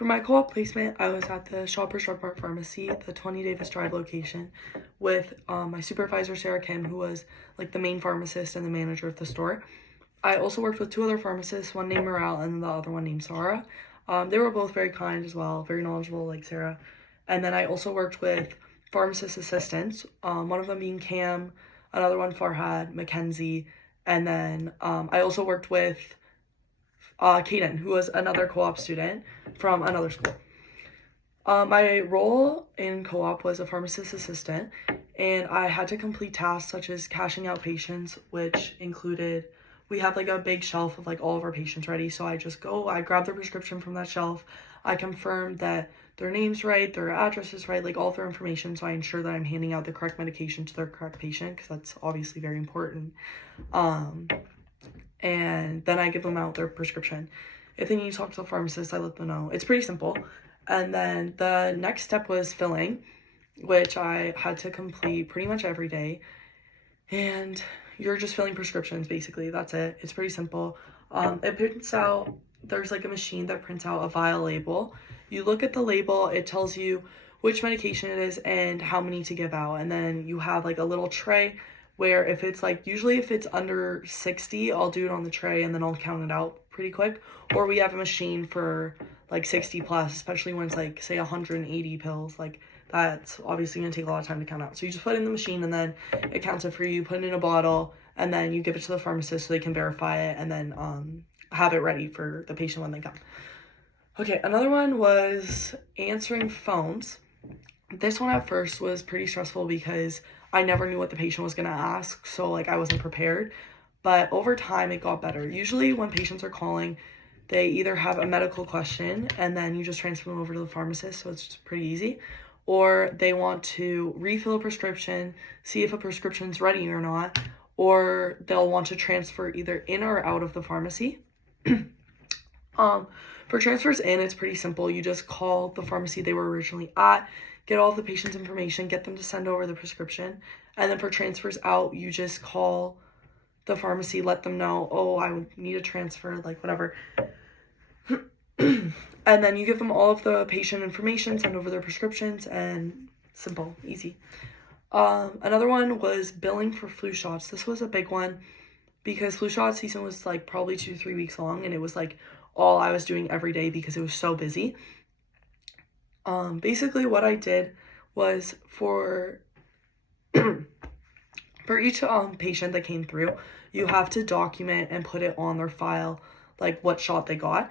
For my co-op placement, I was at the Shoppers Drug Mart Pharmacy, the 20 Davis Drive location, with my supervisor, Sarah Kim, who was like the main pharmacist and the manager of the store. I also worked with two other pharmacists, one named Morale and the other one named Sarah. They were both very kind as well, very knowledgeable like Sarah. And then I also worked with pharmacist assistants, one of them being Cam, another one Farhad, Mackenzie, and then I also worked with Kaden, who was another co-op student from another school. My role in co-op was a pharmacist assistant, and I had to complete tasks such as cashing out patients, which included, we have like a big shelf of like all of our patients ready. So I grab their prescription from that shelf. I confirm that their name's right, their address is right, like all of their information. So I ensure that I'm handing out the correct medication to their correct patient, because that's obviously very important. And then I give them out their prescription. If they need to talk to the pharmacist, I let them know. It's pretty simple. And then the next step was filling, which I had to complete pretty much every day. And you're just filling prescriptions, basically. That's it. It's pretty simple. It prints out, there's like a machine that prints out a vial label. You look at the label, it tells you which medication it is and how many to give out. And then you have like a little tray where if it's like, usually if it's under 60, I'll do it on the tray and then I'll count it out pretty quick. Or we have a machine for like 60 plus, especially when it's like, say 180 pills, like that's obviously gonna take a lot of time to count out. So you just put it in the machine and then it counts it for you, put it in a bottle, and then you give it to the pharmacist so they can verify it and then have it ready for the patient when they come. Okay, another one was answering phones. This one at first was pretty stressful because I never knew what the patient was gonna ask, so like I wasn't prepared. But over time, it got better. Usually when patients are calling, they either have a medical question and then you just transfer them over to the pharmacist, so it's pretty easy. Or they want to refill a prescription, see if a prescription's ready or not, or they'll want to transfer either in or out of the pharmacy. For transfers in, it's pretty simple. You just call the pharmacy they were originally at, get all of the patient's information, get them to send over the prescription. And then for transfers out, you just call the pharmacy, let them know, oh, I need a transfer, like whatever. And then you give them all of the patient information, send over their prescriptions, and simple, easy. Another one was billing for flu shots. This was a big one because flu shot season was like probably 2-3 weeks long, and it was like all I was doing every day because it was so busy. Basically what I did was for each patient that came through, you have to document and put it on their file, like what shot they got.